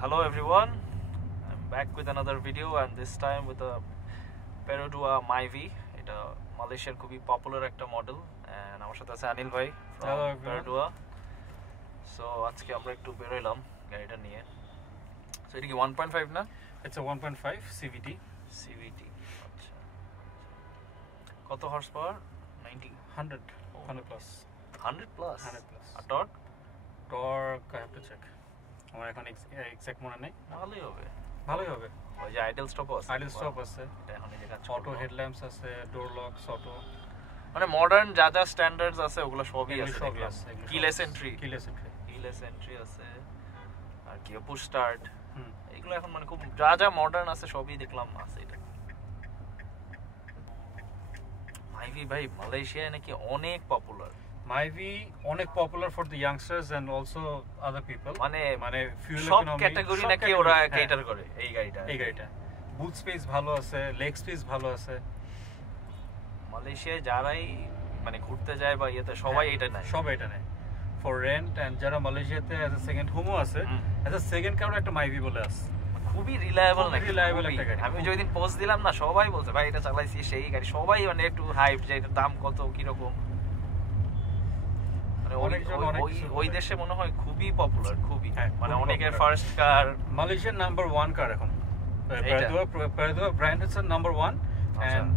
Hello everyone, I'm back with another video and this time with a Perodua Myvi. এটা মালয়েশিয়ার খুবই popular একটা model and আমার সাথে আছে অনিল ভাই from Perodua. So আজকে আমরা একটু বের হইলাম গাড়িটা নিয়ে। So এটা কি 1.5 না? It's a 1.5 CVT. আচ্ছা। কত হর্স পাওয়ার? 90 100 plus. 100 plus. আর Torque I have to check. আমার এখন এক্সাক্ট মনে নেই। ভালোই হবে। ওই যে আইডল স্টপ আছে। আইডল স্টপ আছে। এটা এখন এই জায়গা অটো হেডল্যাম্পস আছে, ডোর লকস অটো। মানে মডার্ন যা যা স্ট্যান্ডার্ডস আছে ওগুলো সবই আছে। কিলেস এন্ট্রি আছে। আর কি পুশ স্টার্ট। এগুলো এখন মানে খুব যা যা মডার্ন আছে সবই দেখলাম আছে এটা। মাইভি ভাই মালয়েশিয়ায় নাকি অনেক পপুলার। Myvi অনেক popular for the youngsters and also other people. মানে ফিউল ইকোনমি ক্যাটাগরি নাকি ওরা কেটার করে এই গাড়িটা। বুট স্পেস ভালো আছে, লেগ স্পেস ভালো আছে। মালয়েশিয়ায় যারাই মানে ঘুরতে যায় বা ইয়েতে সবাই এটা নেয়। ফর রেন্ট এন্ড যারা মালয়েশিয়াতে অ্যাজ আ সেকেন্ড হোমও আছে, অ্যাজ আ সেকেন্ড কারও একটা মাইভি বলে আছে। খুবই রিলায়েবল একটা গাড়ি। আমি যেদিন পোস্ট দিলাম না সবাই বলছে ভাই এটা চালাইছি সেই গাড়ি, সবাই মানে একটু হাইপ যে এটার দাম কত কি রকম। ওই দেশে মনে হয় খুবই পপুলার, খুবই মানে অনেকের ফার্স্ট কার। মালয়েশিয়ার নাম্বার 1 কার এখন Perodua ব্র্যান্ড হচ্ছে নাম্বার 1 এন্ড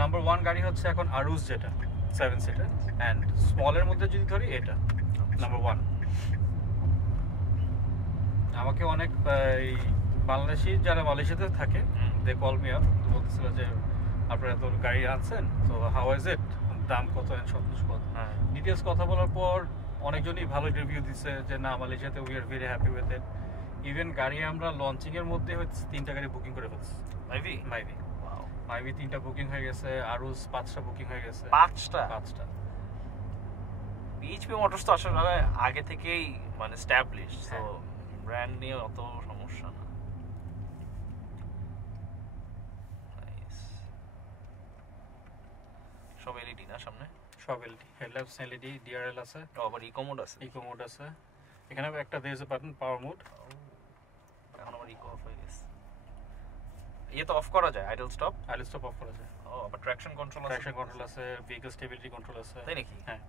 নাম্বার 1 গাড়ি হচ্ছে এখন আরুস, যেটা 7 সিটার এন্ড স্মলের মধ্যে যদি ধরি এটা নাম্বার 1। আমাকে অনেক বাংলাদেশি যারা মালয়েশিয়াতে থাকে দে কল মি আপ, বলতেছিল যে আপনারা তো গাড়ি আনছেন, তো হাউ ইজ ইট, দাম কত এন্ড সব কিছু কত ডিটেইলস কথা বলার পর অনেকজনই ভালো রিভিউ দিচ্ছে যে না মালয়েশিয়াতে we are very happy with it. Even গাড়ি আমরা লঞ্চিং এর মধ্যে হচ্ছে 3টা গাড়ি বুকিং করে ফেলছি। মাইভি 3টা বুকিং হয়ে গেছে, আরুস 5টা বুকিং হয়ে গেছে। 5টা বিএইচপি মোটরস তো আসলে আগে থেকেই মানে এস্টাবলিশ, সো ব্র্যান্ড নিয়ে অত সমস্যা না। সব এলইডি না সামনে, সব এলইডি, হেডল্যাম্পস এলইডি, ডিআরএল আছে, আবার ইকো মোড আছে। এখানে একটা there is a button power mode. এখন আমার ইকো অফ হয়ে গেছে। এটা তো অফ করা যায়, আইডল স্টপ অফ করা যায়। আবার ট্র্যাকশন কন্ট্রোল আছে, ভেহিকল স্টেবিলিটি কন্ট্রোল আছে। তাই নাকি? হ্যাঁ।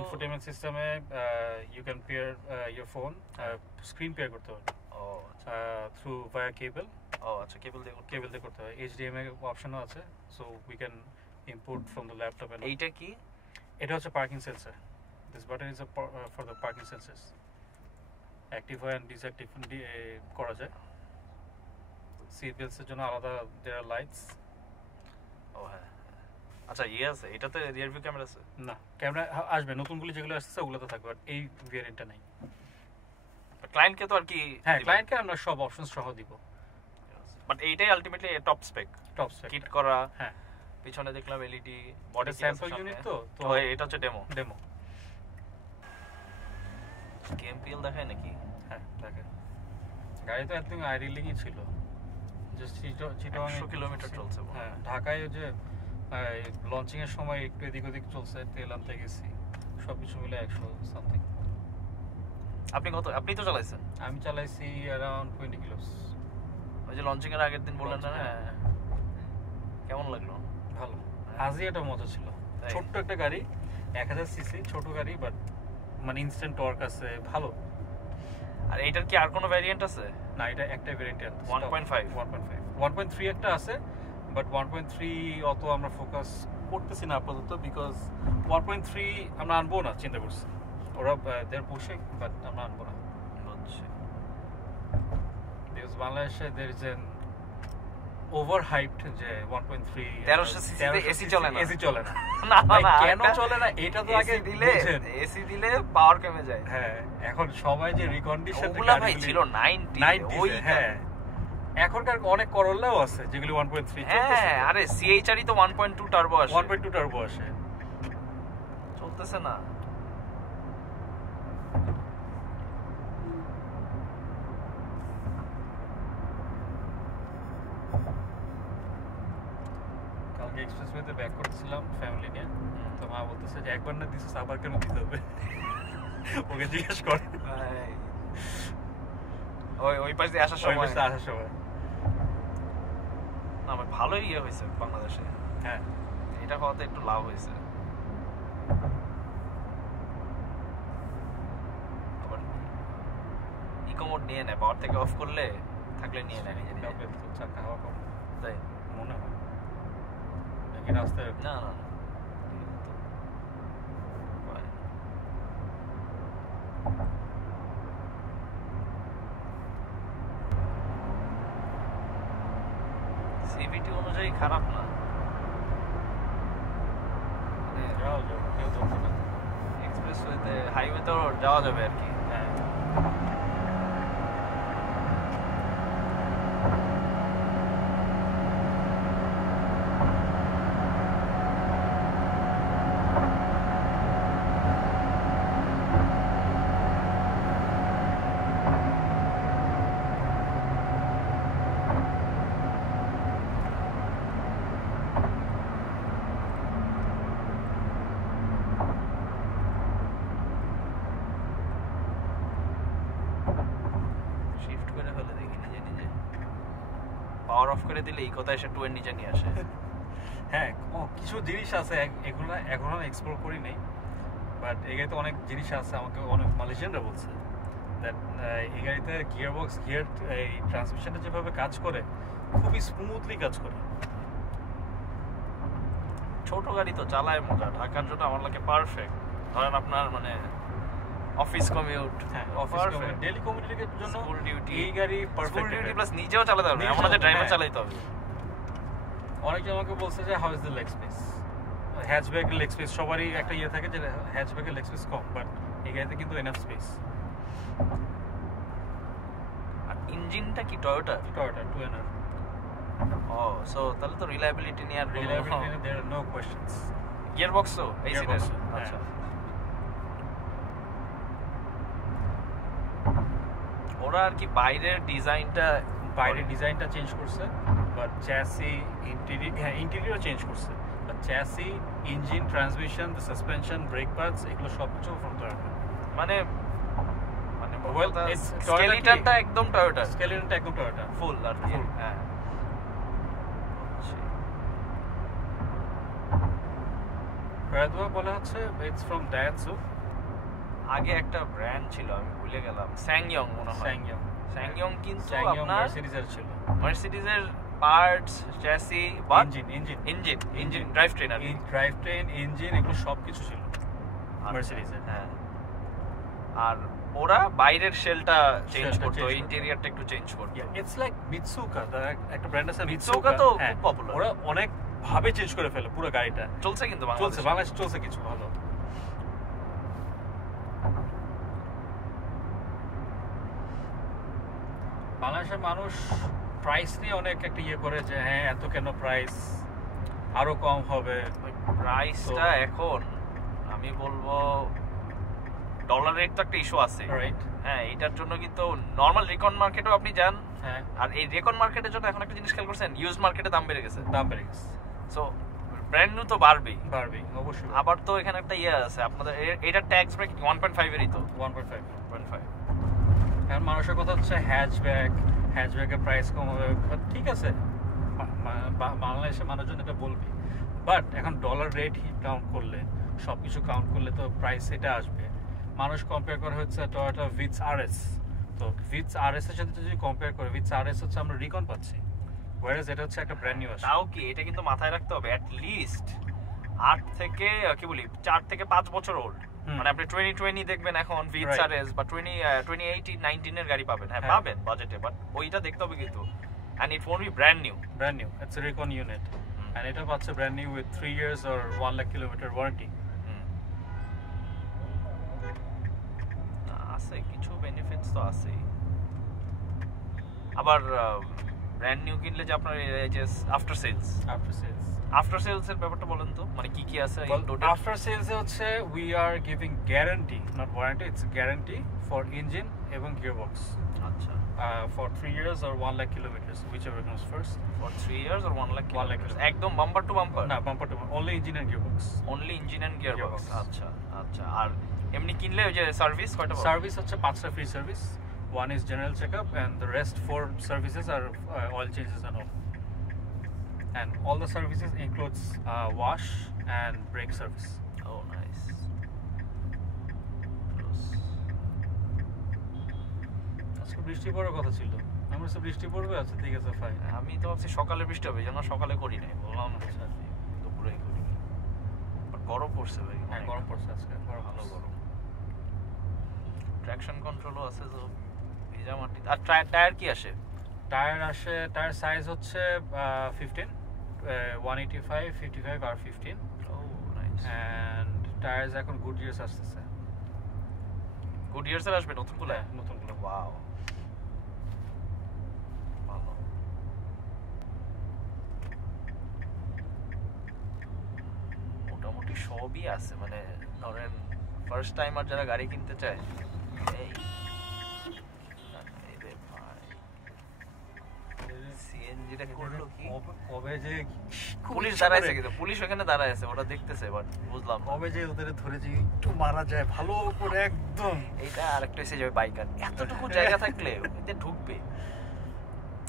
ইনফোটেইনমেন্ট সিস্টেমে you can pair your phone, screen pair করতে পারবে থ্রু ভায়া কেবল। আচ্ছা, কেবল দিয়ে করতে হয়। HDMI অপশনও আছে, so we can import from the laptop. এইটা কি? এটা হচ্ছে parking sensor. This button is for the parking sensors. Active and deactive করা যায়। সিট বেল্টস এর জন্য আলাদা দেয়ার আর লাইটস। হ্যাঁ। আচ্ছা, আছে এটাতে রিয়ার ভিউ ক্যামেরা আছে? না, ক্যামেরা আসবে নতুনগুলো যেগুলো আসছে ওগুলোতে থাকবে, বাট এই ভেরিয়েন্টটা নাই। ক্লায়েন্টকে তো আর কি, হ্যাঁ ক্লায়েন্টকে আমরা সব অপশনস সহ দিব, বাট এইটাই আলটিমেটলি টপ স্পেক কিট করা। হ্যাঁ, পিছনে দেখলাম এলইডি বডি স্যাম্পল ইউনিট, তো এটা হচ্ছে ডেমো। কেএমপিএল দেখায় নাকি? হ্যাঁ দেখে। গাড়ি তো একদম আইডলিংই ছিল, জাস্ট 100 কিলোমিটার চলছে। হ্যাঁ, ঢাকায় যে লঞ্চিং এর সময় একটু এদিক ওদিক চলছে, তেল আনতে গেছি, সবকিছু মিলে 100 সামথিং। আপনি তো চালাইছেন? আমি চালাইছি अराउंड 20 কিলোস। ওই যে লঞ্চিং এর আগের দিন বললেন না? কেমন লাগলো? ভালো, আজই এটা মজা ছিল। ছোট্ট একটা গাড়ি, 1000 সিসি, ছোট গাড়ি, বাট মানে ইনস্ট্যান্ট টর্ক আছে, ভালো। আর এটার কি আর কোনো ভেরিয়েন্ট আছে? না, এটা একটাই ভেরিয়েন্ট আছে, 1.5 1.3 একটা আছে, বাট 1.3 অত আমরা ফোকাস করতেছি না আপাতত, বিকজ 1.3 আমরা আনবো না চিন্তা করছি। ওরা দেয়ার পুশিং, বাট আমরা আনবো না। বিকজ বাংলাদেশে there is an over hyped যে 1.3 1300 সিসিতে এসি চলে না। না কেন চলে না এটা তো আগে এসি দিলে পাওয়ার কমে যায়। হ্যাঁ, এখন সবাই যে রিকন্ডিশন ওগুলা ভাই ছিল 90 ওই। হ্যাঁ, এখনকার অনেক করোলাও আছে যেগুলো 1.3 চলতেছে। হ্যাঁ, আরে সিএইচআরই তো 1.2 টার্বো আসে। 1.2 টার্বো আসে, চলতেছে না। কালকে এক্সপ্রেসওয়েতে ব্যাক করতেছিলাম ফ্যামিলি নিয়ে, তো মা বলতেছে যে একবার না দিছিস আবার কেন দিতে হবে, ওকে জিজ্ঞেস কর। ওই পাশ দিয়ে আসার সময় আমার ভালোই ইয়ে হয়েছে বাংলাদেশে। হ্যাঁ, এটা হওয়াতে একটু লাভ হয়েছে। আবার ইকো মোড নিয়ে নেয়, পাওয়ার থেকে অফ করলে থাকলে নিয়ে নেয় নিজে নিজে। চাকা হাওয়া কম তাই মনে হয় নাকি রাস্তায়? না না সিভিটি অনুযায়ী খারাপ না, এক্সপ্রেসওয়েতে হাইওয়েতেও যাওয়া যাবে আর কি। হ্যাঁ, পাওয়ার অফ করে দিলে এই কথা এসে 2 এর নিচে নিয়ে আসে। হ্যাঁ, কিছু জিনিস আছে এগুলো এখনো এক্সপ্লোর করি নাই, বাট এই গাড়িতে অনেক জিনিস আছে। আমাকে অনেক মালয়েশিয়ানরা বলছে দ্যাট এই গাড়িতে গিয়ারবক্স গিয়ার এই ট্রান্সমিশনটা যেভাবে কাজ করে খুবই স্মুথলি কাজ করে। ছোট গাড়ি তো চালায় মজা, ঢাকার জন্য আমার লাগে পারফেক্ট। ধরেন আপনার মানে অফিস কমিউট, হ্যাঁ, অফিস কমিউট, ডেইলি কমিউটের জন্য স্কুল ডিউটি, এই গাড়ি পারফেক্ট। স্কুল ডিউটি প্লাস নিজেও চালাতে পারবে, এমন না যে ড্রাইভার চালাতে হবে। অনেকে আমাকে বলছে যে how is the leg space, হ্যাচব্যাকের লেগ স্পেস সবারই একটা ইয়ে থাকে যে হ্যাচব্যাকের লেগ স্পেস কম, বাট এই গাড়িতে কিন্তু এনাফ স্পেস। আর ইঞ্জিনটা কি টয়োটা? Toyota 2NR। ও সো তাহলে তো রিলায়েবিলিটি নিয়ে আর রিলায়েবিলিটি নিয়ে দেয়ার আর নো কোশ্চেনস। গিয়ারবক্সও এই সিরিজ। আচ্ছা, ওরা আর কি বাইরের ডিজাইনটা চেঞ্জ করছে, বাট চ্যাসি ইন্টেরিয়র চেঞ্জ করছে, but chassis, engine, transmission, suspension, brake pads এগুলো সবকিছু ফ্রম টয়োটা। মানে ওয়েল স্কেলিটনটা একদম টয়োটা, স্কেলিটনটা একদম টয়োটা ফুল আর কি। হ্যাঁ, টয়োটা বলা হচ্ছে ইটস ফ্রম ডায়াটসু। আগে একটা ব্র্যান্ড ছিল আমি ভুলে গেলাম, স্যাংইয়ং মনে হয়। স্যাংইয়ং কিন্তু আপনার মার্সিডিজের ছিল, মার্সিডিজের parts, chassis, engine drive train engine এগুলো সবকিছু ছিল মার্সিডিজের। হ্যাঁ, আর ওরা বাইরের শেলটা চেঞ্জ করতো, ইন্টেরিয়রটা একটু চেঞ্জ করতো। ইটস লাইক মিৎসুকা, একটা ব্র্যান্ড আছে মিৎসুকা, তো খুব পপুলার। ওরা অনেক ভাবে চেঞ্জ করে ফেলে পুরো গাড়িটা। চলছে কিন্তু বাংলাদেশে চলছে কিছু ভালো। বাংলাদেশের মানুষ প্রাইস নিয়ে অনেক একটা ইয়ে করে যে হ্যাঁ এত কেন প্রাইস, আরো কম হবে। প্রাইসটা এখন আমি বলবো ডলার রেট তো একটা ইস্যু আছে, রাইট? হ্যাঁ, এটার জন্য কিন্তু নরমাল রেকন মার্কেটেও আপনি যান, হ্যাঁ, আর এই রেকন মার্কেটের জন্য এখন একটা জিনিস খেয়াল করছেন, ইউজ মার্কেটে দাম বেড়ে গেছে। সো ব্র্যান্ড নিউ তো বাড়বেই অবশ্যই। আবার তো এখানে একটা ইয়ে আছে আপনাদের, এটা ট্যাক্স ব্রেক 1.5 এরই তো 1.5। এখন মানুষের কথা হচ্ছে হ্যাচব্যাকের প্রাইস কম হবে, ঠিক আছে, বাংলাদেশের মানুষজন এটা বলবে, বাট এখন ডলার রেট কাউন্ট করলে, সবকিছু কাউন্ট করলে তো প্রাইস এটা আসবে। মানুষ কম্পেয়ার করে হচ্ছে টয়োটা ভিটস আরএস, তো ভিটস আরএস এর সাথে যদি কম্পেয়ার করে, ভিটস আরএস হচ্ছে আমরা রিকন পাচ্ছি, whereas এটা হচ্ছে একটা ব্র্যান্ড নিউ আসছে। তাও কি এটা কিন্তু মাথায় রাখতে হবে, অ্যাট লিস্ট 8 থেকে কি বলি 4 থেকে 5 বছর ওল্ড। মানে আপনি 2020 দেখবেন এখন ভিটস আরএস, বা 2018-19 এর গাড়ি পাবেন, হ্যাঁ পাবেন বাজেটে, বাট ওইটা দেখতে হবে কিন্তু, and it won't be brand new, it's a recon unit, and এটা পাচ্ছে brand new with 3 years or 1 lakh kilometer warranty। আছে কিছু বেনিফিটস তো আছেই। আবার ব্র্যান্ড নিউ কিনলে যে আপনার যে আফটার সেলস এর ব্যাপারটা বলেন তো, মানে কি কি আছে টোটাল? আফটার সেলস এ হচ্ছে we are giving guarantee, not warranty, it's guarantee for engine এবং gearbox। আচ্ছা, for 3 years or 1 lakh kilometers, whichever comes first। For 3 years or 1 lakh kilometers, একদম বাম্পার টু বাম্পার? না, bumper to bumper, only engine and gearbox। আচ্ছা, আর এমনি কিনলে ওই যে service কয়টা পাবেন? সার্ভিস হচ্ছে 5টা free service, One is general checkup, and the rest 4 services are oil changes and all. And all the services includes wash and brake service. Oh, nice. আজকে বৃষ্টি পড়ার কথা ছিল, আমরা সব বৃষ্টি পড়বে। আচ্ছা ঠিক আছে, ফাইন। আমি তো ভাবছি সকালে বৃষ্টি হবে, যেন সকালে করি নাই, বললাম না দুপুরেই করি। গরম পড়ছে ভাই। হ্যাঁ, গরম পড়ছে আজকে, গরম, ভালো গরম। ট্র্যাকশন কন্ট্রোলও আছে, তো ভেজা মাটি। আর টায়ার কি আসে? টায়ার সাইজ হচ্ছে 15, 185, 55 আর 15। ও নাইস। এন্ড টায়ারস এখন গুডইয়ার্স আসতেছে। গুডইয়ার্স এর আসবে নতুনগুলো? নতুনগুলো। ওয়াও, ভালো। মোটামুটি সবই আছে, মানে ধরেন ফার্স্ট টাইমার যারা গাড়ি কিনতে চায়, এই সিএনজিটা করলো কি? কবে যে পুলিশ দাঁড়াইছে, কিন্তু পুলিশ ওখানে দাঁড়ায় আছে, ওটা দেখতেছে, বাট বুঝলাম কবে যে ওদের ধরেছি একটু মারা যায় ভালো করে একদম। এইটা আরেকটা এসে যাবে বাইকার, এতটুকু জায়গা থাকলে এতে ঢুকবে,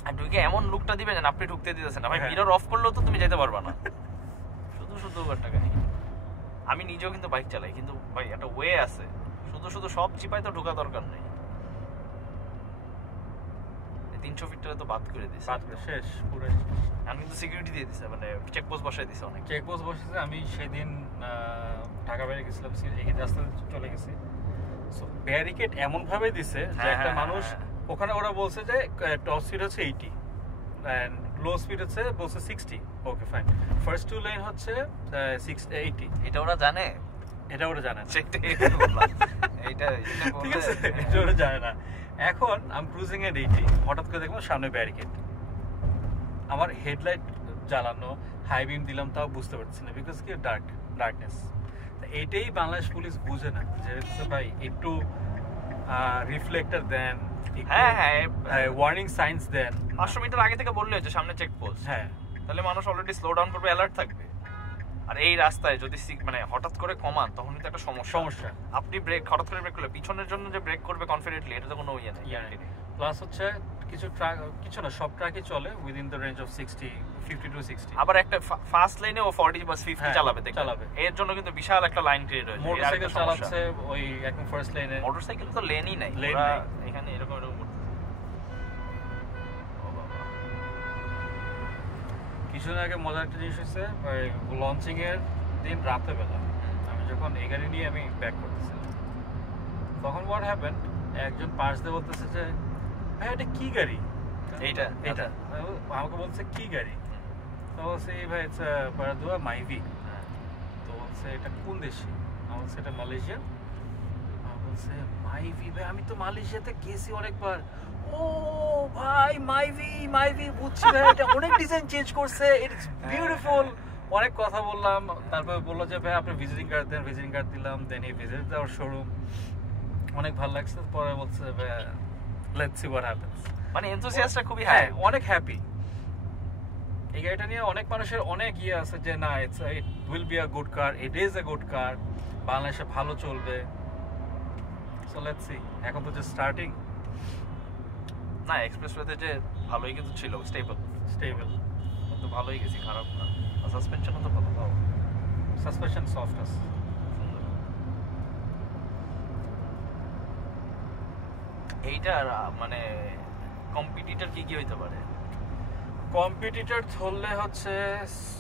আর ঢুকে এমন লুকটা দিবে যেন আপনি ঢুকতে দিতেছেন না। ভাই মিরর অফ করলেও তো তুমি যেতে পারবা না, শুধু শুধু একটা কাহিনী। আমি নিজেও কিন্তু বাইক চালাই, কিন্তু ভাই একটা ওয়ে আছে, শুধু শুধু সব চিপায় তো ঢোকা দরকার নেই। 300 ফিটটা তো বাদ করে দিছে, বাদ করে শেষ পুরো। আমি কিন্তু সিকিউরিটি দিয়ে দিছে, মানে চেকপোস্ট বসাই দিছে অনেক। চেকপোস্ট বসেছে। আমি সেদিন ঢাকা বাইরে গেছিলাম, এই রাস্তা চলে গেছি, সো ব্যারিকেড এমন ভাবে দিছে যে একটা মানুষ ওখানে, ওরা বলছে যে টপ স্পিড হচ্ছে 80 এন্ড লো স্পিড হচ্ছে বলছে 60। ওকে ফাইন, ফার্স্ট 2 লাইন হচ্ছে 80। এটা ওরা জানে? এটা ওরা জানে না। এইটা ঠিক আছে, এটা ওরা জানে না। এখন আমি ক্রুজিং এর 80, হঠাৎ করে দেখলাম সামনে ব্যারিকেড। আমার হেডলাইট জ্বালানো, হাই বিম দিলাম, তাও বুঝতে পারছি না, বিকজ কি ডার্কনেস। এইটাই বাংলাদেশ পুলিশ বুঝে না, যে ভাই একটু রিফ্লেক্টর দেন, ওয়ার্নিং সাইন্স দেন। 500 মিটার আগে থেকে বললে যে সামনে চেকপোস্ট, হ্যাঁ, তাহলে মানুষ অলরেডি স্লো ডাউন করবে, অ্যালার্ট থাকবে। আর এই রাস্তায় যদি মানে হঠাৎ করে কমান, তখনই তো একটা সমস্যা। আপনি ব্রেক হঠাৎ করে ব্রেক করলে পিছনের জন্য যে ব্রেক করবে কনফিডেন্টলি, এটা তো কোনো ইয়ে নেই। প্লাস হচ্ছে কিছু না, সব ট্রাকই চলে within the range of 50 to 60। আবার একটা ফাস্ট লাইনে ও 40 বা 50 চালাবে, এর জন্য কিন্তু বিশাল একটা লাইন ক্রিয়েট হয়েছে। মোটরসাইকেল চালাচ্ছে ওই একদম ফার্স্ট লাইনে, মোটরসাইকেল তো লেনই নাই, এখানে এরকম করতেছে। কিছুদিন আগে মজার একটা জিনিস হচ্ছে, লঞ্চিং এর দিন রাতের বেলা আমি যখন এই গাড়ি নিয়ে আমি ব্যাক করতেছিলাম, তখন হোয়াট হ্যাপেন্ড, একজন পাশ দিয়ে বলতেছে যে ভাই এটা কি গাড়ি? এইটা আমাকে বলছে কি গাড়ি? তো বলছে ভাই ইটস পেরাদুয়া মাইভি। তো বলছে এটা কোন দেশি? আমি বলছে এটা মালয়েশিয়া। বলছে মাইভি? ভাই আমি তো মালয়েশিয়াতে গেছি অনেকবার। ও ভাই মাইভি বুঝছি ভাই, এটা অনেক ডিজাইন চেঞ্জ করছে, ইটস বিউটিফুল। অনেক কথা বললাম, তারপরে বললো যে ভাই আপনি ভিজিটিং কার্ড দেন, ভিজিটিং কার্ড দিলাম, দেন হি ভিজিটেড আওয়ার শোরুম, অনেক ভালো লাগছে। পরে বলছে ভাই লেটস সি হোয়াট হ্যাপেন্স। মানে এনথুসিয়াসটা খুবই হাই, অনেক হ্যাপি। এই গাড়িটা নিয়ে অনেক মানুষের অনেক ইয়ে আছে যে না it will be a good car, it is a good কার, বাংলাদেশে ভালো চলবে। সো লেটস সি, এখন তো জাস্ট স্টার্টিং। না এক্সপ্রেসওয়েতে যে ভালোই কিন্তু ছিল, স্টেবল তো ভালোই গেছি, খারাপ না। সাসপেনশনও তো ভালো, সাসপেনশন সফট আছে। এইটার মানে কম্পিটিটর কি হইতে পারে? কম্পিটিটর ধরলে হচ্ছে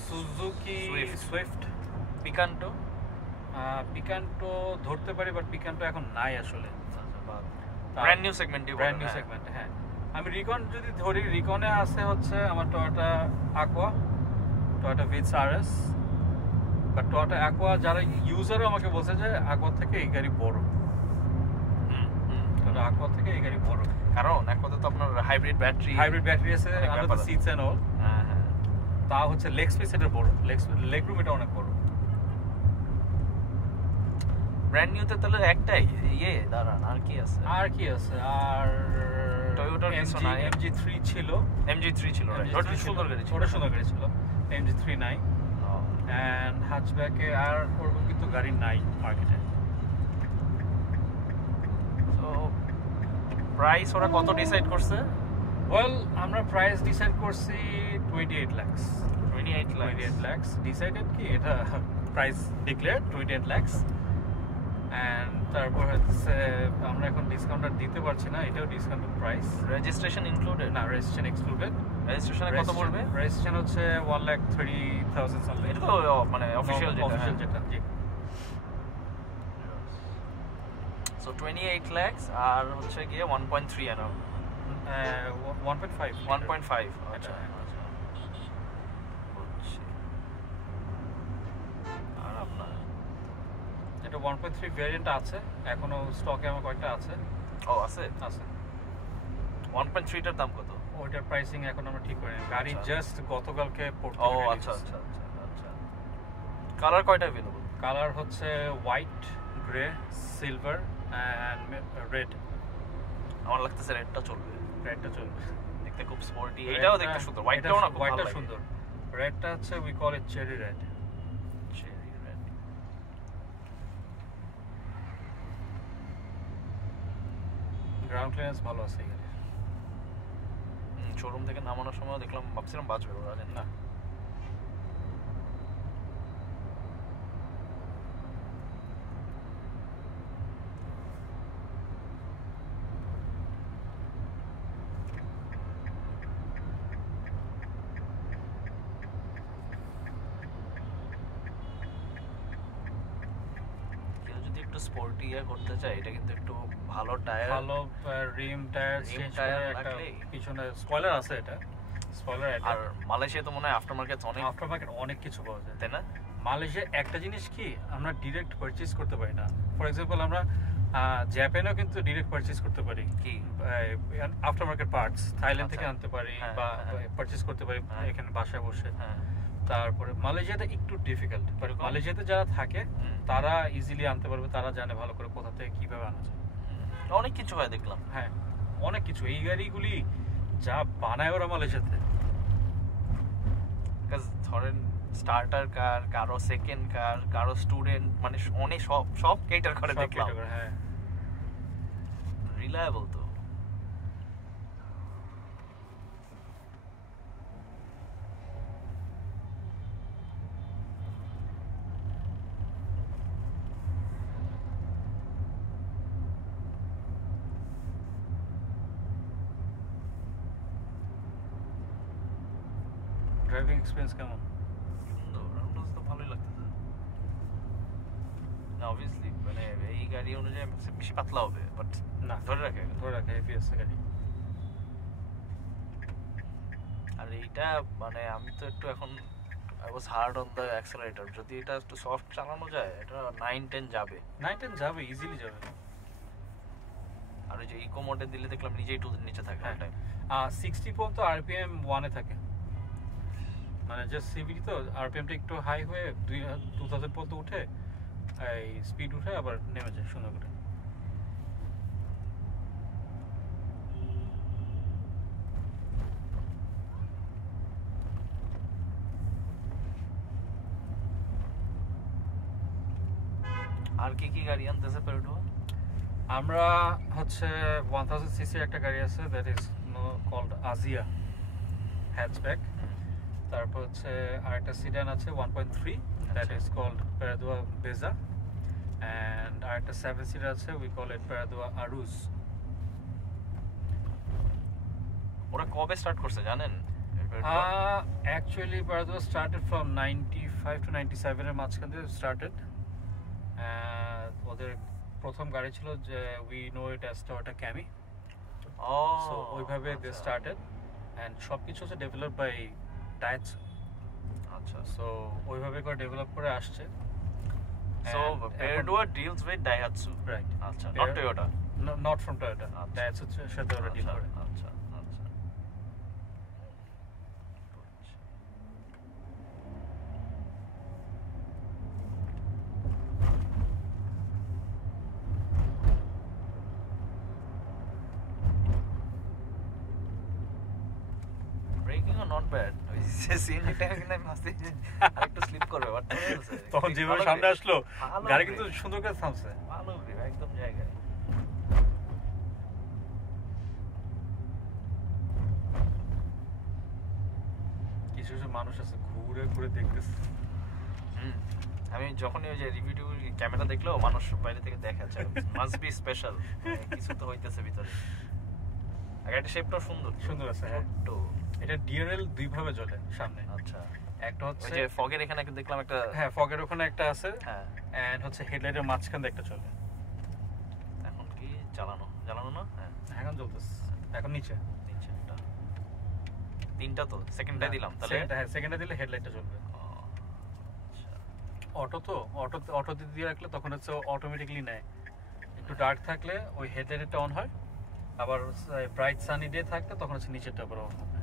সুজুকি সুইফট, পিকান্টো ধরতে পারি, বাট পিকান্টো এখন নাই আসলে, ব্র্যান্ড নিউ সেগমেন্ট। হ্যাঁ। আমি রিকন যদি ধরি, রিকনে আছে হচ্ছে আমার Toyota aqua, Toyota Vitz RS. But Toyota aqua যারা ইউজারও আমাকে বলছে যে অ্যাকোয়া থেকে এই গাড়ি বড়, অ্যাকোয়া থেকে এই গাড়ি বড়, কারণ অ্যাকোয়াতে তো আপনার হাইব্রিড ব্যাটারি আছে, under the seats and all. তা হচ্ছে লেগ স্পেস এটা বড়, লেগ রুম এটা অনেক বড়। ব্র্যান্ড নিউতে তাহলে একটাই দাঁড়ান, আর কি আছে? আর টয়োটার MG3 ছিল, ওটা সুন্দর গাড়ি ছিল, MG3 নাই। এন্ড হ্যাচব্যাকে আর ওরকম কিন্তু গাড়ি নাই মার্কেটে। সো প্রাইস ওরা কত ডিসাইড করছে? ওয়েল আমরা প্রাইস ডিসাইড করছি 28 lakhs 28 lakhs ডিসাইডেড কি এটা প্রাইস ডিক্লেয়ার 28 lakhs এন্ড তারপর হচ্ছে আমরা এখন ডিসকাউন্ট আর দিতে পারছি না, এটাও ডিসকাউন্টেড প্রাইস। Registration included? না, রেজিস্ট্রেশন এক্সক্লুডেড। রেজিস্ট্রেশনে কত পড়বে? রেজিস্ট্রেশন হচ্ছে 1,30,000 সামথিং। এটা তো মানে অফিশিয়াল যেটা জি। সো 28 lakhs আর হচ্ছে গিয়ে 1.3 এনো 1.5 আচ্ছা। আর আপনার এটা 1.3 ভেরিয়েন্ট আছে, এখনো স্টকে আমার কয়েকটা আছে। ও আছে 1.3 টার দাম কত? ওইটার প্রাইসিং এখন আমরা ঠিক করিনি, গাড়ি জাস্ট গতকালকে পোর্ট ও আচ্ছা। কালার কয়টা अवेलेबल? কালার হচ্ছে white, grey, silver and red. আমার লাগতেছে রেডটা চলবে। দেখতে খুব স্পোর্টি, এটাও দেখতে সুন্দর। হোয়াইটটাও না, হোয়াইটটা সুন্দর। রেডটা হচ্ছে we call it cherry red. Ground clearance ভালো আছে এখানে। শোরুম থেকে নামানোর সময় দেখলাম, ভাবছিলাম বাঁচবে, ওরা না। স্পোর্টি করতে চাই, এটা কিন্তু একটু ভালো টায়ার, ভালো রিম টায়ার চেঞ্জ করে একটা পিছনে স্পয়লার আছে, এটা স্পয়লার। আর মালয়েশিয়া তো মনে হয় আফটার মার্কেট অনেক কিছু পাওয়া যায়, তাই না? মালয়েশিয়া একটা জিনিস কি আমরা ডিরেক্ট পারচেজ করতে পারি না। ফর এক্সাম্পল আমরা জাপানেও কিন্তু ডিরেক্ট পারচেজ করতে পারি, কি আফটার মার্কেট পার্টস থাইল্যান্ড থেকে আনতে পারি বা পারচেজ করতে পারি এখানে বাসায় বসে। তারপরে মালয়েশিয়াতে একটু ডিফিকাল্ট, বাট মালয়েশিয়াতে যারা থাকে তারা ইজিলি আনতে পারবে, তারা জানে ভালো করে কোথা থেকে কিভাবে আনা যায়। অনেক কিছু হয় দেখলাম। হ্যাঁ, অনেক কিছু। এই গাড়িগুলি যা বানায় ওরা মালয়েশিয়াতে, ধরেন স্টার্টার কার, কারো সেকেন্ড কার, কারো স্টুডেন্ট, মানে অনেক সব কেটার করে দেখলাম। হ্যাঁ, রিলায়েবল তো। ড্রাইভিং এক্সপেরিয়েন্স কেমন? তো ভালোই লাগতেছে না, অবভিয়াসলি মানে এই গাড়ি অনুযায়ী বেশি পাতলা হবে, বাট না, ধরে রাখে এফিএস গাড়ি। আর এইটা মানে আমি তো একটু এখন I was hard on the accelerator, যদি এটা একটু সফট চালানো যায় এটা 9-10 যাবে, ইজিলি যাবে। আর ওই যে ইকো মোডে দিলে দেখলাম নিজেই টু নিচে থাকে টাইম 60 পর্যন্ত আরপিএম 1 এ থাকে, মানে জাস্ট সিভিটি তো আরপিএমটা একটু হাই হয়ে 2000 পর্যন্ত উঠে, এই স্পিড উঠে আবার নেমে যায় সুন্দর করে। আর কি গাড়ি আনতেছে পেরোডুয়া? আমরা হচ্ছে 1000 সিসি একটা গাড়ি আছে, দ্যাট ইজ কল্ড আজিয়া হ্যাচব্যাক। তারপর হচ্ছে আরেকটা সিডান আছে 1.3, দ্যাট ইজ কল্ড পেরাদুয়া বেজা, এন্ড আরেকটা 7 সিটার আছে, উই কল ইট পেরাদুয়া আরুজ। ওরা কবে স্টার্ট করছে জানেন? Actually Perodua started from 95 to 97 এর মাঝখান থেকে স্টার্টেড। ওদের প্রথম গাড়ি ছিল যে we know it as Toyota Kami. So ওইভাবে দে স্টার্টেড এন্ড সবকিছু হচ্ছে ডেভেলপ বাই ডাইটসু। আচ্ছা, সো ওইভাবে করে ডেভেলপ করে আসছে। So Perodua deals with Daihatsu, right? আচ্ছা, not Toyota, not from Toyota, ডাইহাটসুর সাথে ওরা ডিল করে। আচ্ছা। not bad. সিএনজি টাকা কিনে আমি ভাবছি আরেকটু স্লিপ করবে, বাট তখন যেভাবে সামনে আসলো গাড়ি কিন্তু সুন্দর করে থামছে, ভালো একদম জায়গায়। আশেপাশে মানুষ আছে ঘুরে ঘুরে দেখতেছে। আমি যখনই ওই যে রিভিউ ক্যামেরা দেখলেও মানুষ বাইরে থেকে দেখাচ্ছে মাস্ট বি স্পেশাল, কিছু তো হইতেছে ভিতরে। আর এটা শেপটা সুন্দর সুন্দর আছে। হ্যাঁ, তো এটা ডিআরএল দুই ভাবে চলে সামনে। আচ্ছা, একটা হচ্ছে ওই যে ফগের এখানে দেখলাম একটা, হ্যাঁ ফগের ওখানে একটা আছে, হ্যাঁ, এন্ড হচ্ছে হেডলাইটের মাঝখানে একটা চলে। এখন কি চালানো না? হ্যাঁ এখন চলতেছে, এখন নিচে একটা তিনটা তো সেকেন্ডটা দিলাম তাহলে, হ্যাঁ সেকেন্ডে দিলে হেডলাইটটা জ্বলবে। অটো তো অটোতে দিয়ে রাখলে তখন হচ্ছে অটোমেটিক্যালি নেয়। একটু ডার্ক থাকলে ওই হেডলাইটটা অন হয়, আবার ব্রাইট সানি ডে থাকলে তখন হচ্ছে নিচেরটা আবার অন হবে।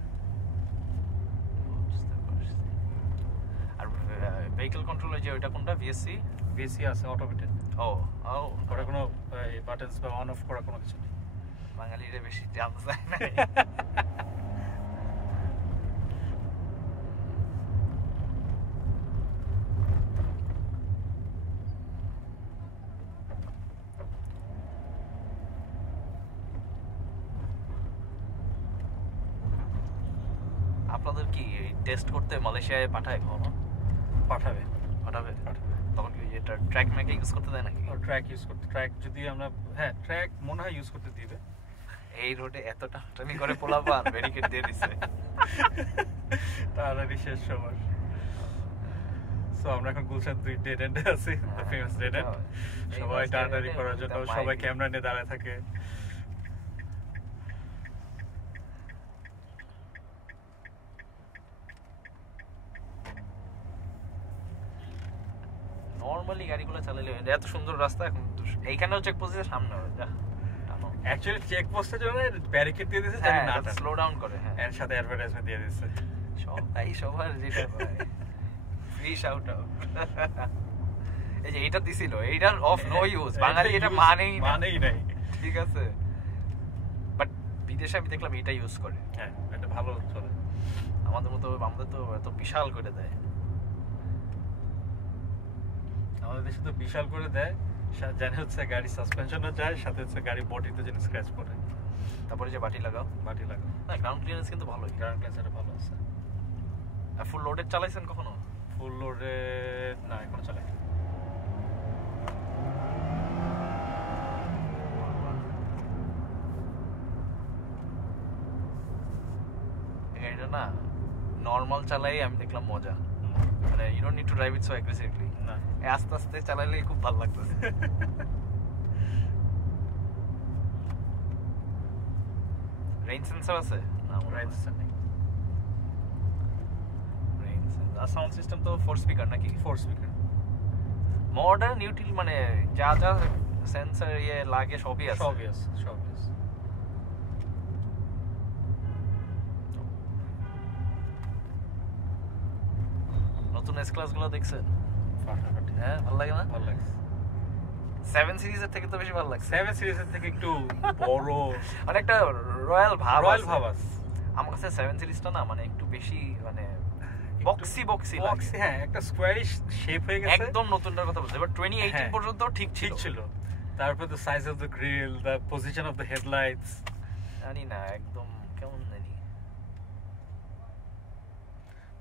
আর ভেহিকল কন্ট্রোল যে ওইটা কোনটা? ভিএসসি আছে অটোমেটেড। ও ওটা কোনো বাটনস বা অন অফ করা কোনো কিছু নেই। বাঙালিরা বেশি জানতে চায় না। আপনাদের কি টেস্ট করতে মালয়েশিয়ায় পাঠায় কখনো? পাঠাবে। তখন কি এটা ট্র্যাক ম্যাকে ইউজ করতে দেয় নাকি? ট্র্যাক ইউজ করতে, ট্র্যাক যদি আমরা, হ্যাঁ ট্র্যাক মনে হয় ইউজ করতে দিবে। এই রোডে এত টানাটানি করে পোলাপান ব্যারিকেড দিয়ে দিছে, তাড়াতাড়ি শেষ সবার। সো আমরা এখন গুলশান 3 ডেড এন্ডে আছি, দ্য ফেমাস ডেড এন্ড। সবাই টানাটানি করার জন্য সবাই ক্যামেরা নিয়ে দাঁড়ায় থাকে। নরমালি গাড়িগুলো চালালে এত সুন্দর রাস্তা, এখন এইখানেও চেক পোস্টের সামনে অ্যাকচুয়ালি চেক পোস্টের জন্য ব্যারিকেড দিয়ে দিয়েছে যাতে না স্লো ডাউন করে, হ্যাঁ, এর সাথে অ্যাডভার্টাইজমেন্ট দিয়ে দিয়েছে। সবার যেটা ফ্রি শাউট আউট। এই যে এটা দিছিল, এইটার অফ নো ইউজ, বাঙালি এটা মানেই নাই, ঠিক আছে, বাট বিদেশে আমি দেখলাম এটা ইউজ করে। হ্যাঁ এটা ভালো চলে। আমাদের তো এত বিশাল করে দেয়, আমাদের দেশে তো বিশাল করে দেয়, জানে হচ্ছে গাড়ি সাসপেনশনও যায়, সাথে হচ্ছে গাড়ি বডিতে যেন স্ক্র্যাচ পড়ে। তারপরে যে বাটি লাগাও না, গ্রাউন্ড ক্লিয়ারেন্স কিন্তু ভালোই, গ্রাউন্ড ক্লিয়ারেন্স ভালো আছে। আর ফুল লোডেড চালাইছেন কখনো? ফুল লোডেড না, এখনো চালাই। এটা না নরমাল চালাই আমি দেখলাম মজা, মানে you don't need to drive it so aggressively, না আস্তে আস্তে চালাইলে খুব ভালো লাগতেছে। রেইন সেন্সর আছে না? রাইট সেন্সর নেই। রেইন সেন্সর আর সাউন্ড সিস্টেম তো 4 স্পিকার নাকি? 4 স্পিকার। মডার্ন ইউটিল মানে যা সেন্সর লাগে সবই আছে। নতুন এস ক্লাস গুলো দেখছেন? হ্যাঁ ভালো লাগে না? ভালো লাগছে। 7 সিরিজের থেকে তো বেশি ভালো লাগছে। 7 সিরিজের থেকে একটু বড়, অনেকটা রয়্যাল ভাব আছে। আমার কাছে 7 সিরিজটা না মানে একটু বেশি মানে বক্সি লাগে। হ্যাঁ একটা স্কোয়ারিশ শেপ হয়ে গেছে। একদম নতুনটার কথা বলছি, বাট 2018 পর্যন্ত ঠিক ছিল। তারপর the size of the grill, the position of the headlights, জানি না একদম কেমন জানি,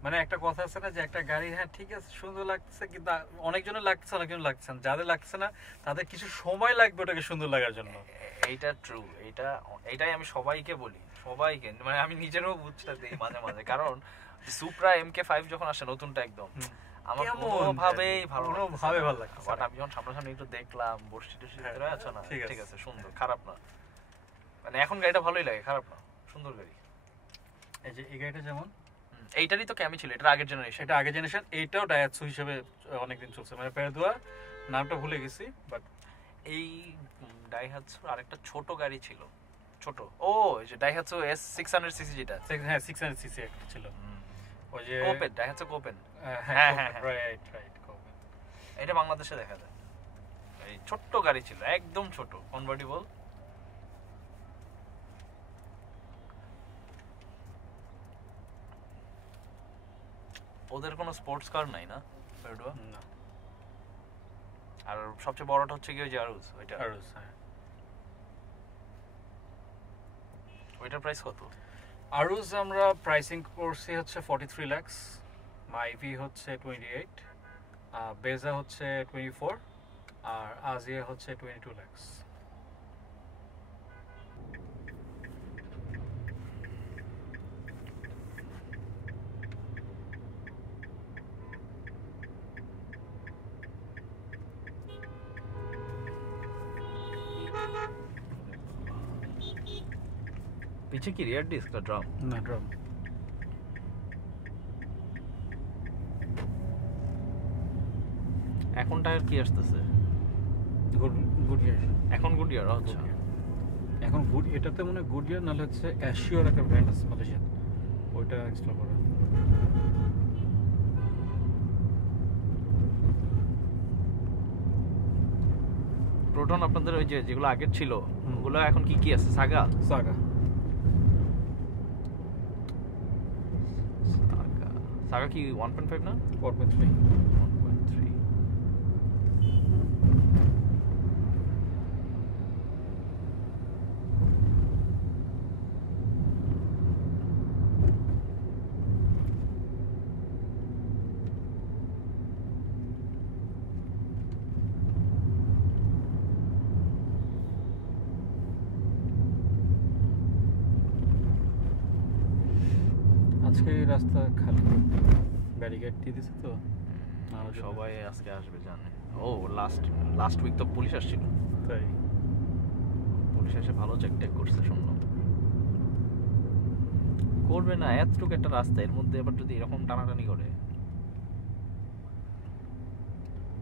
মানে একটা কথা আছে না যে একটা গাড়ি হ্যাঁ ঠিক আছে সুন্দর লাগছে, কিন্তু অনেকজনের লাগছে অনেকজন লাগছে না, যাদের লাগছে না তাদের কিছু সময় লাগবে ওটাকে সুন্দর লাগার জন্য। এইটা ট্রু, এইটাই আমি সবাইকে বলি, মানে আমি নিজেরও বুঝতে দিই মাঝে মাঝে, কারণ সুপ্রা MK5 যখন আসে নতুনটা একদম আমার কোনোভাবেই ভালো লাগছে, বাট আমি যখন সামনাসামনি একটু দেখলাম বর্ষিটা ভিতরে আছে না, ঠিক আছে সুন্দর, খারাপ না, মানে এখন গাড়িটা ভালোই লাগে, খারাপ না, সুন্দর গাড়ি। এই যে এই গাড়িটা যেমন এইটারই তো ক্যামি ছিল, এটা আগের জেনারেশন, এইটাও ডায়াৎসু হিসেবে অনেকদিন চলছে, মানে পেরদুয়া নামটা ভুলে গেছি, বাট এই ডাইহাৎসুর আরেকটা ছোট গাড়ি ছিল, ছোট ও যে ডাইহাৎসু S600cc যেটা, হ্যাঁ 600cc একটা ছিল, ওই যে কোপেন, ডাইহাৎসু কোপেন, হ্যাঁ রাইট কোপেন, এটা বাংলাদেশে দেখা যায়। এই ছোট্ট গাড়ি ছিল, একদম ছোট, কনভার্টিবল। ওদের কোনো স্পোর্টস কার নাই না পেরডুয়া? না। আর সবচেয়ে বড়টা হচ্ছে কি ওই যে আরুস, হ্যাঁ ওইটার প্রাইস কত? আরুজ আমরা প্রাইসিং করছি হচ্ছে 43 lakhs, মাইভি হচ্ছে 28, বেজা হচ্ছে 24, আর আজিয়া হচ্ছে 22 lakhs। पीछे की रियर डिस्क का ड्रम ना ड्रम এখন টায়ার কি আসতেছে গুডিয়ার এখন গুডিয়ার আচ্ছা এখন গুড এটাতে মনে গুডিয়ার নালে হচ্ছে অ্যাশিওর একটা ব্র্যান্ড আছে মালয়েশিয়ান ওইটা ইনস্টল করা প্রোটন আপনাদের ওই যে যেগুলো আগের ছিল ওগুলো এখন কি কি আছে সাগা সাগা সাগা কি 1.5 না 4.3 আজকে রাস্তা খালি ব্যারিকেড দিয়ে দিছে তো সবাই আজকে আসবে জানে ও লাস্ট উইক তো পুলিশ আসছিল তাই পুলিশ এসে ভালো চেক টেক করছে শুনলাম করবে না এতটুকু একটা রাস্তা এর মধ্যে আবার যদি এরকম টানাটানি করে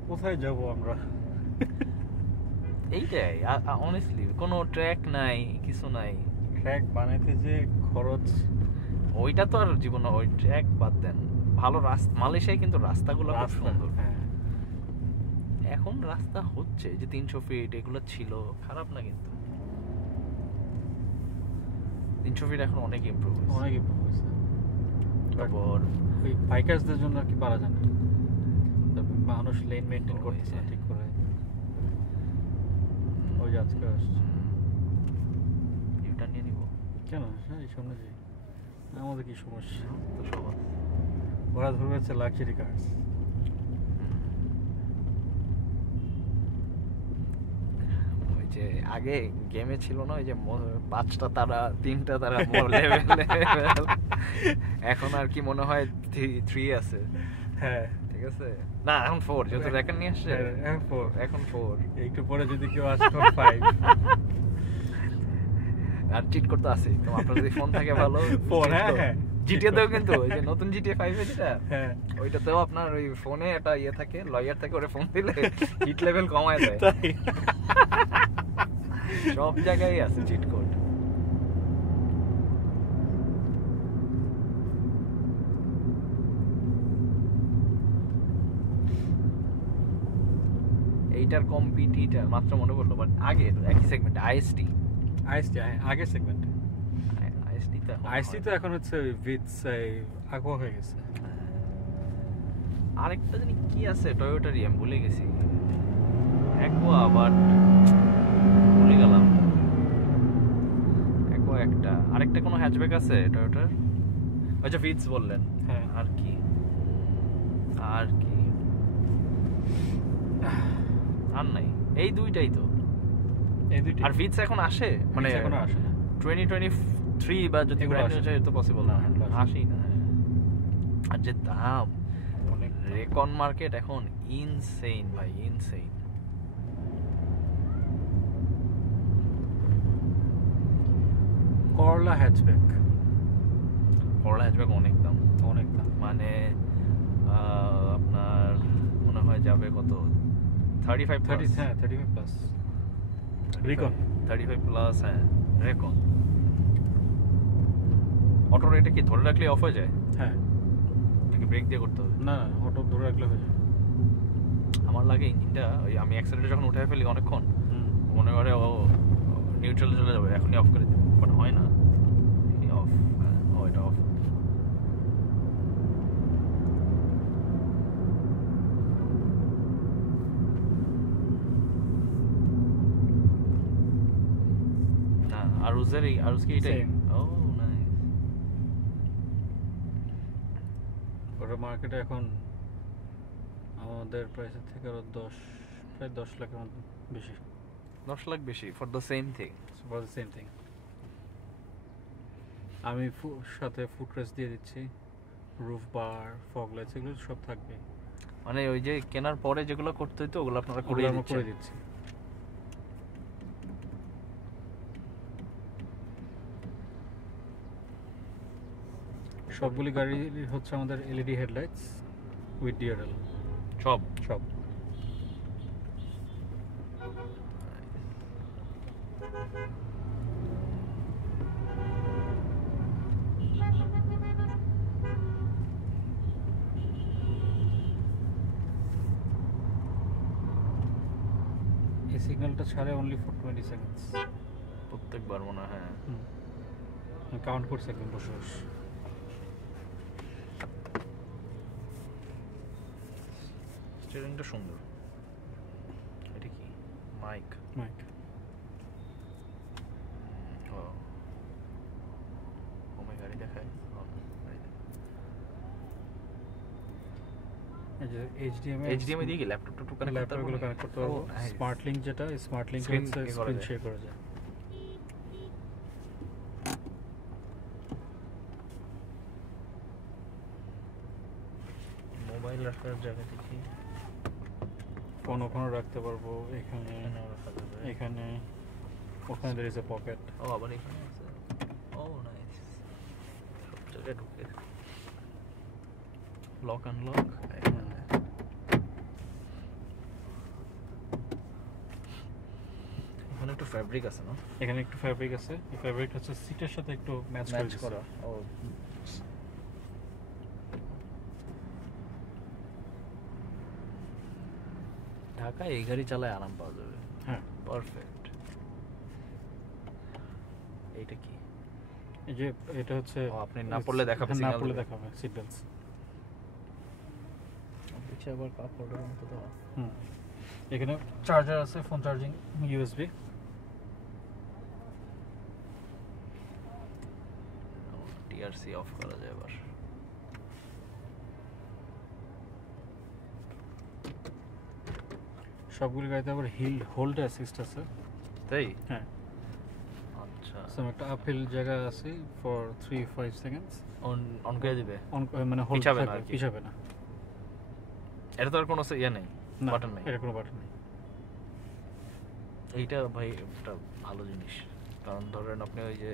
কোথায় যাব আমরা এইটাই অনেস্টলি কোনো ট্র্যাক নাই কিছু নাই ট্র্যাক বানাইতে যে খরচ ওইটা তো আর জীবনে ওই ট্র্যাক বাদ দেন ভালো রাস্তা মালয়েশিয়ায় কিন্তু রাস্তাগুলো খুব সুন্দর এখন রাস্তা হচ্ছে যে 300 ফিট এগুলো ছিল খারাপ না কিন্তু 300 ফিট এখন অনেক ইমপ্রুভ হয়েছে তারপর ওই বাইকার্সদের জন্য আর কি পারা যায় না মানুষ লেন মেইনটেইন করতেছে ঠিক করে ওই আজকে আসছে এটা নিয়ে নিব কেন এই সামনে যাই আমাদের কি সমস্যা তো সবার ওরা ধরবে হচ্ছে লাক্সারি কার্স ওই যে আগে গেমে ছিল না ওই যে 5টা তারা 3টা তারা লেভেল এখন আর কি মনে হয় 3 আছে হ্যাঁ ঠিক আছে না এখন 4 যত রেকর্ড নিয়ে আসছে এখন 4 একটু পরে যদি কেউ আসে 5 আর চিট করতে আসে তো আপনার যদি ফোন থাকে ভালো 4 হ্যাঁ জিটিএ তেও কিন্তু ওই যে নতুন জিটিএ 5 যেটা হ্যাঁ ওইটাতেও আপনার ওই ফোনে একটা ইয়ে থাকে লয়ার থাকে ওরে ফোন দিলে হিট লেভেল কমায় দেয় তাই সব জায়গায় আছে চিট কোড এইটার কম্পিটিটর মাত্র মনে পড়লো বাট আগে একই সেগমেন্ট আইএসটি আগে সেগমেন্ট আইএসটি তো এখন হচ্ছে ভিটস আগো হয়ে গেছে আরেকটা জানি কি আছে টয়োটার আমি ভুলে গেছি একো আবার ভুলে গেলাম একো একটা আরেকটা কোনো হ্যাচব্যাক আছে টয়োটার আচ্ছা ভিটস বললেন হ্যাঁ আর কি আর নাই এই দুইটাই তো আর ভিটস এখন আসে মানে এখন আসে না 2023 বা যদি ব্র্যান্ড নিউ চাই তো পসিবল না আসেই না আর যে দাম অনেক রেকন মার্কেট এখন ইনসেইন ভাই ইনসেইন করলা হ্যাচব্যাক অনেক দাম মানে আপনার মনে হয় যাবে কত 35 হ্যাঁ 35 প্লাস রিকন 35 প্লাস হ্যাঁ রেকন অটো রেটে কি ধরে রাখলে অফ হয়ে যায় হ্যাঁ নাকি ব্রেক দিয়ে করতে হবে না অটো ধরে রাখলে হয়ে যায় আমার লাগে ইঞ্জিনটা ওই আমি অ্যাক্সিলারেটর যখন উঠায় ফেলি অনেকক্ষণ মনে করে ও নিউট্রালে চলে যাবে এখনই অফ করে দিই বাট হয় না অফ ও এটা অফ না আরুজের আরুজ কি এটাই ও নাইস ওটা মার্কেটে এখন আমাদের প্রাইসের থেকে আরো প্রায় 10 লাখের মতো বেশি। 10 লাখ বেশি ফর দ্য সেম থিং। আমি সাথে ফুটরেস্ট দিয়ে দিচ্ছি, রুফ বার, ফগ লাইটস এগুলো সব থাকবে। মানে ওই যে কেনার পরে যেগুলো করতে হতো ওগুলো আপনারা করে দিচ্ছি। সবগুলি গাড়ি হচ্ছে আমাদের এলইডি হেডলাইটস উইথ ডিআরএল সব। এই সিগন্যালটা ছাড়ে অনলি ফর 20 সেকেন্ডস প্রত্যেকবার মনে হয়। হ্যাঁ, কাউন্ট করছে একদম বসে। স্টিয়ারিংটা সুন্দর। এটা কি মাইক? ও মাই গাড়ি দেখায়। এই যে এইচডিএমআই দিয়ে কি ল্যাপটপটা কানেক্ট করতে পারবো। স্মার্ট লিংক যেটা স্মার্ট লিংক হচ্ছে স্ক্রিন শেয়ার করা যায়। মোবাইল রাখার জায়গা দেখি, ফোন ওখানে রাখতে পারবো। এখানে ওখানে there is a pocket। আবার এখানে আছে। নাইস। সব জায়গায় ঢুকে লক আনলক। এখানে একটু ফ্যাব্রিক আছে না? এখানে একটু ফ্যাব্রিক আছে। এই ফ্যাব্রিক হচ্ছে সিটের সাথে একটু ম্যাচ করা। ঢাকায় এই গাড়ি চালায় আরাম পাওয়া যাবে। হ্যাঁ, পারফেক্ট। এইটা কি? এই যে এটা হচ্ছে আপনি না পড়লে দেখাবে, না পড়লে দেখাবে সিট বেল্টস। পিছে আবার কাপ হোল্ডারের মতো দেওয়া। এখানে চার্জার আছে, phone charging, USB. TRC of করা যায় এবার। সবগুলি গাড়িতে আবার হোল্ড অ্যাসিস্ট আছে। তাই? হ্যাঁ। আচ্ছা, সো একটা আপহিল জায়গা আছে ফর 3-5 সেকেন্ডস অন করে দিবে, মানে হোল্ড পিছাবে না। এটা তো আর কোনো ইয়ে নেই, বাটন নেই। এটা কোনো বাটন নেই। এইটা ভাই একটা ভালো জিনিস, কারণ ধরেন আপনি ওই যে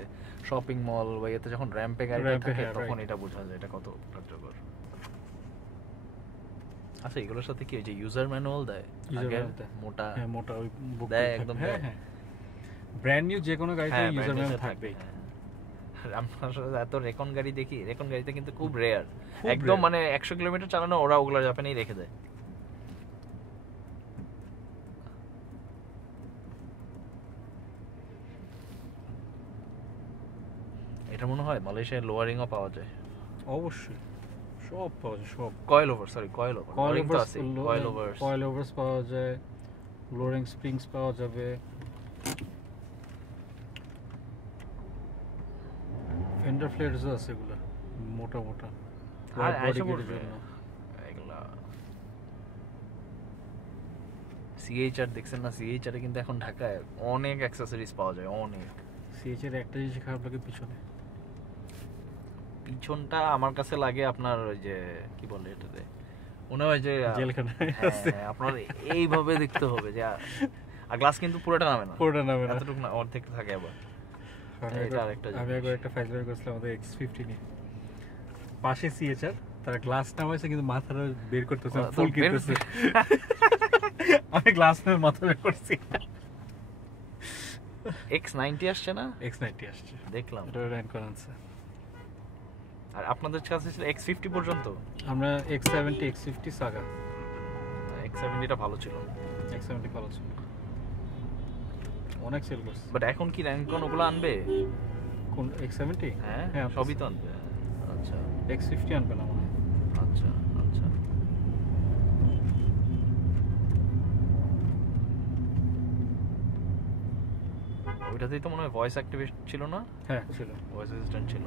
শপিং মল বা এতে যখন র্যাম্পে গাড়ি থাকে তখন এটা বোঝা যায় এটা কত কার্যকর। আচ্ছা, এগুলোর সাথে কি ওই যে ইউজার ম্যানুয়াল দেয়? মোটা ওই বুক দেয় একদম। হ্যাঁ, ব্র্যান্ড নিউ যে কোনো গাড়িতে ইউজার ম্যানুয়াল থাকবে। আপনার এত রেকন গাড়ি দেখি, রেকন গাড়িতে কিন্তু খুব রেয়ার, একদম মানে 100 কিলোমিটার চালানো ওরা ওগুলো জাপানেই রেখে দেয়। এটা মনে হয় মালয়েশিয়ায় লোয়ারিংও পাওয়া যায়। অবশ্যই সব পাওয়া যায়, সব। কয়েল ওভার্স পাওয়া যায়, লোয়ারিং স্প্রিংস পাওয়া যাবে, ফেন্ডার ফ্লেয়ারস আছে, এগুলো মোটা মোটা বডি কিটের জন্য। এগুলা সিএইচআর দেখছেন না? সিএইচআর এ কিন্তু এখন ঢাকায় অনেক অ্যাকসেসরিজ পাওয়া যায়, অনেক। সিএইচআর একটা জিনিস খারাপ লাগে, পিছনটা আমার কাছে লাগে আপনার ওই যে কি বলে এটাতে, মনে হয় যে জেলখানায় আছে। আপনার এইভাবে দেখতে হবে যে, আর গ্লাস কিন্তু পুরোটা নামে না, এতটুকু না, অর্ধেক থাকে। আবার আমি একবার একটা ফাইল বের করছিলাম আমাদের X50 নিয়ে, পাশে সিএইচআর, তারা গ্লাস নামাইছে কিন্তু মাথাটা বের করতেছে, ফুল কিনতেছে। আমি গ্লাস নামে মাথা বের করছি। X90 আসছে না? X90 আসছে, দেখলাম, এটা র্যাঙ্ক করা আছে। আর আপনাদের কাছে ছিল X50 পর্যন্ত? আমরা X70, X50, সাগা। X70টা ভালো ছিল, X70 ভালো ছিল, অনেক সেল করছে। বাট এখন কি র্যাঙ্ক কোন ওগুলো আনবে? কোন X70? হ্যাঁ, সবই তো আনবে। আচ্ছা, X50 আনবে না মনে হয়। আচ্ছা আচ্ছা, ওইটাতেই তো মনে হয় ভয়েস অ্যাক্টিভেট ছিল না? হ্যাঁ ছিল, ভয়েস অ্যাসিস্ট্যান্ট ছিল।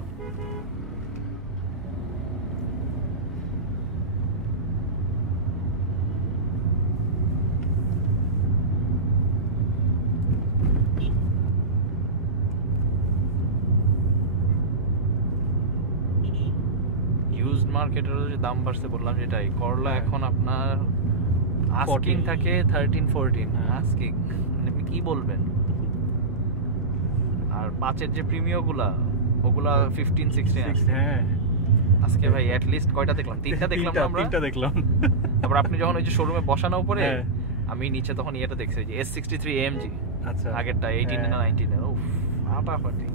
মার্কেটের যে দাম বাড়ছে বললাম যেটাই, করলা এখন আপনার আস্কিং থাকে 13-14 আস্কিং, আপনি কি বলবেন? আর 5 যে প্রিমিয়ামগুলা ওগুলা 15-16। হ্যাঁ আজকে ভাই এট লিস্ট কয়টা দেখলাম? 3টা দেখলাম আমরা। 3টা দেখলাম। তারপর আপনি যখন ওই যে শোরুমে বসানো উপরে, আমি নিচে তখন এটা দেখছি যে S63 AMG। আচ্ছা, আগেরটা 18 না 19 এর। উফ, ফাটাফাটি।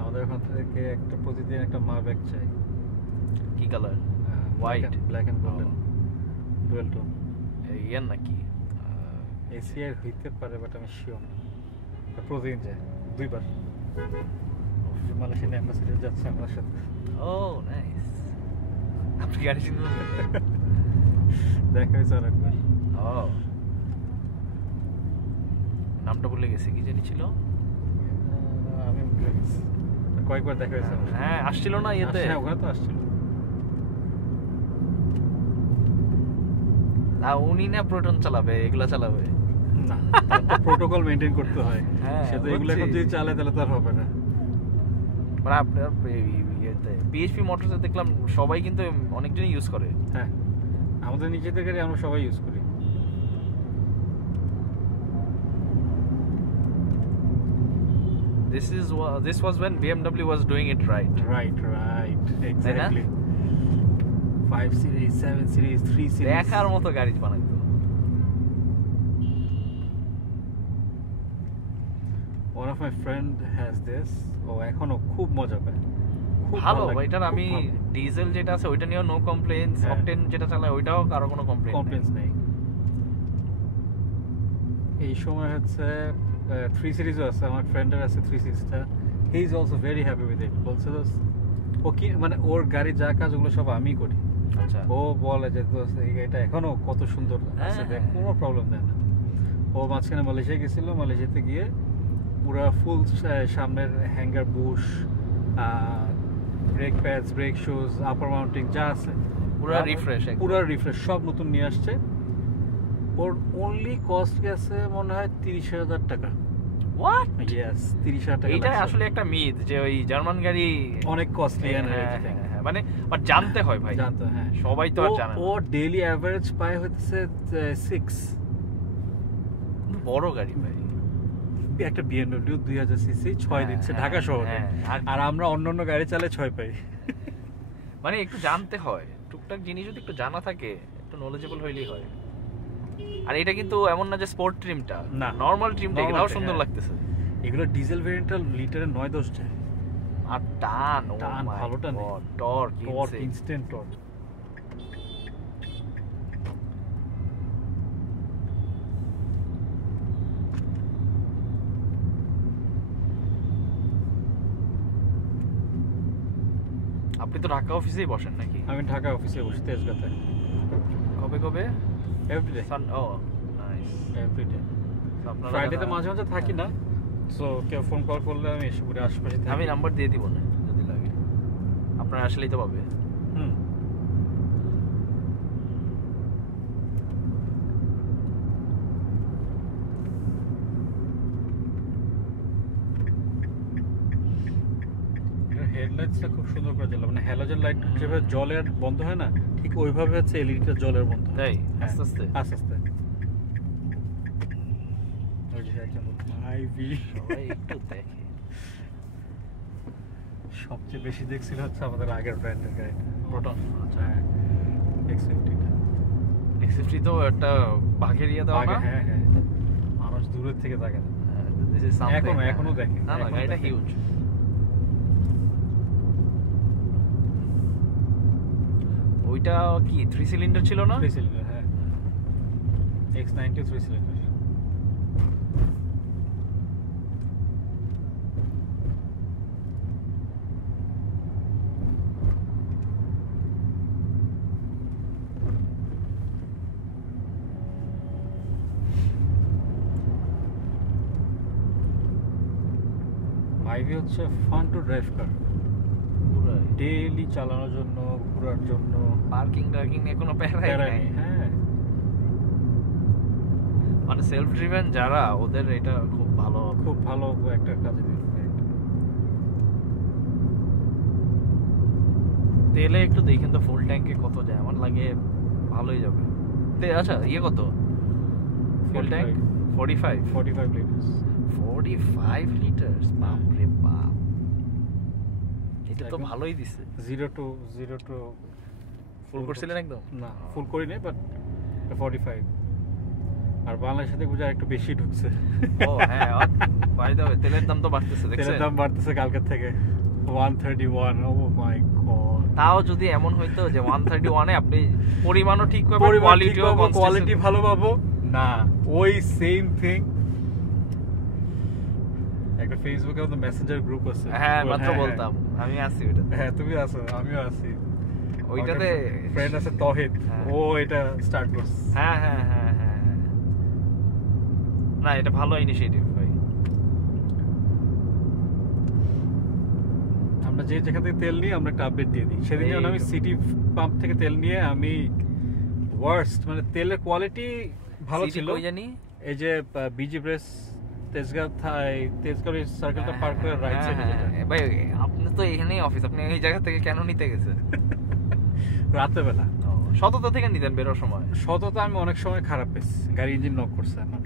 আমাদের ওখান থেকে একটা প্রতিদিন একটা মা ব্যাগ চাই। কি colour? White, black and golden, dual tone. ইয়ার নাকি এসিআর হইতে পারে, বাট আমি শিওর না। প্রতিদিন যায় 2 বার। মালয়েশিয়ান অ্যাম্বাসিডার যাচ্ছে আমার সাথে। ও নাইস। আপনি গাড়ি চিনলেন? দেখা হয়েছে অনেকবার। ও, নামটা ভুলে গেছি, কি জানি ছিল? আমি ভুলে গেছি, কয়েকবার দেখা হয়েছে। হ্যাঁ, আসছিল না ইয়েতে? হ্যাঁ, ওখানে তো আসছিল। না, উনি না প্রোটন চালাবে, এগুলা চালাবে না, তার তো প্রোটোকল মেইনটেইন করতে হয়। হ্যাঁ, সে তো এগুলো এখন যদি চালায় তাহলে তো আর হবে না। মানে আপনার ইয়েতে পিএইচপি মোটরসে দেখলাম সবাই কিন্তু অনেকজনই ইউজ করে। হ্যাঁ, আমাদের নিজেদের গাড়ি আমরা সবাই ইউজ করি। This was when BMW was doing it right. Right, exactly. 5 series, 7 series, 3 series. দেখার মতো গাড়ি বানাইতো। One of my friend has this. ও এখনো খুব মজা পায়। ভালো, এটার আমি ডিজেল যেটা আছে ওইটা নিয়েও নো কমপ্লেইনস, অকটেন যেটা চালায় ওইটাও কারো কোনো কমপ্লেইনস নেই। এই সময় হচ্ছে 3 সিরিজও আছে, আমার ফ্রেন্ডের আছে 3 সিরিজটা। He is also very happy with it. বলছে ও কি মানে ওর গাড়ি যা কাজ ওগুলো সব আমি করি। আচ্ছা, ও বলে যে এই গাড়িটা এখনো কত সুন্দর আছে, দেখ, কোনো প্রবলেম দেয় না। ও মাঝখানে মালয়েশিয়া গেছিল, মালয়েশিয়াতে গিয়ে পুরা ফুল সামনের hanger, bush, brake pads, brake shoes, upper mounting যা আছে পুরা রিফ্রেশ সব নতুন নিয়ে আসছে। ওর অনলি কস্ট গেছে মনে হয় 30,000 টাকা। হোয়াট? ইয়েস, 30,000 টাকা। এটা আসলে একটা মিথ যে ওই জার্মান গাড়ি অনেক কস্টলি এন্ড এভরিথিং। মানে বাট জানতে হয় ভাই, জানতে, হ্যাঁ, সবাই তো আর জানে না। ও ডেইলি এভারেজ পায় হচ্ছে 6। বড় গাড়ি ভাই, একটা BMW 2000 সিসি 6 দিচ্ছে ঢাকা শহরে, আর আমরা অন্যান্য গাড়ি চালে 6 পাই। মানে একটু জানতে হয়, টুকটাক জিনিস যদি একটু জানা থাকে, একটু নলেজেবল হইলেই হয়। আর এটা কিন্তু এমন না যে স্পোর্ট ট্রিমটা, না, নরমাল ট্রিমটা, এটাও সুন্দর লাগতেছে। এগুলো ডিজেল ভেরিয়েন্টাল লিটারে 9-10 যায়। আর টান ভালো টান, টর্ক ইনস্ট্যান্ট টর্ক। আপনি তো ঢাকা অফিসেই বসেন নাকি? আমি ঢাকা অফিসে বসি, তেজগাঁতে। কবে? এভরিডে। ও নাইস, এভরিডে। ফ্রাইডেতে মাঝে মাঝে থাকি না, সো কেউ ফোন কল করলে আমি এসে পুরো আশেপাশে থাকি। আমি নাম্বার দিয়ে দিব না যদি লাগে, আপনার আসলেই তো পাবে। হেডলাইটসটা খুব সুন্দর করে জ্বলে, মানে হ্যালোজেন লাইট যেভাবে জলের বন্ধ হয় না, ঠিক ওইভাবে হচ্ছে এলইডিটা জলের বন্ধ হয়। তাই আস্তে আস্তে ওই যে একজন আইভি সবাই একটু দেখে। সবচেয়ে বেশি দেখছিল হচ্ছে আমাদের আগের ব্র্যান্ডের গাড়ি প্রোটন। আচ্ছা, X50 তো একটা বাঘের ইয়ে দাও না? হ্যাঁ, মানুষ দূরের থেকে দেখে না, এখনো দেখে না, গাড়িটা হিউজ। ওইটা কি 3 সিলিন্ডার ছিল না? 3 সিলিন্ডার, হ্যাঁ, X90 3 সিলিন্ডার। মাইভি হচ্ছে fun to drive car, daily চালানোর জন্য, ঘোরার জন্য। পার্কিং নিয়ে কোনো প্যারাই নাই। হ্যাঁ, মানে সেলফ ড্রিভেন যারা, ওদের এটা খুব ভালো একটা কাজে দিবে। তেলে একটু দেখেন তো ফুল ট্যাঙ্কে কত যায়, আমার লাগে ভালোই যাবে। আচ্ছা ইয়ে কত ফুল ট্যাঙ্ক? 45 লিটার্স। 45 লিটার্স, বাপ রে বাপ, এটা তো ভালোই দিছে। 0 to ফুল করছিলেন একদম? না ফুল করি নাই, বাট 45। আর বাংলাদেশে থেকে বুঝা একটু বেশি ঢুকছে। ও হ্যাঁ, বাই দ্য ওয়ে তেলের দাম তো বাড়তেছে, দেখছেন? তেলের দাম বাড়তেছে কালকে থেকে 131। ও মাই গড। তাও যদি এমন হইতো যে 131 এ আপনি পরিমাণও ঠিক পাবেন, কোয়ালিটি ভালো পাবো না, ওই সেম থিং। একটা ফেসবুকে আমাদের মেসেঞ্জার গ্রুপ আছে, হ্যাঁ মাত্র বলতাম আমি আছি ওটাতে। হ্যাঁ তুমি আছো, আমিও আছি ওইটাতে। ফ্রেন্ড আছে তহিদ, ও এটা স্টার্ট করছে। হ্যাঁ হ্যাঁ হ্যাঁ হ্যাঁ, না এটা ভালো ইনিশিয়েটিভ ভাই। আমরা যে যেখান থেকে তেল নিয়ে আমরা একটা আপডেট দিয়ে দিই। সেদিন যখন আমি সিটি পাম্প থেকে তেল নিয়ে আমি ওয়ার্স্ট, মানে তেলের কোয়ালিটি ভালো ছিল। এই যে বিজি ব্রেস তেজগাঁও সার্কেলটা পার করে রাইট সাইডে যেটা। ভাই আপনি তো এখানেই অফিস, আপনি এই জায়গা থেকে কেন নিতে গেছেন? রাতের বেলা। সততা থেকে নিতেন বেরোর সময়। সততা আমি অনেক সময় খারাপ পেয়েছি, গাড়ি ইঞ্জিন নক করছে আমার।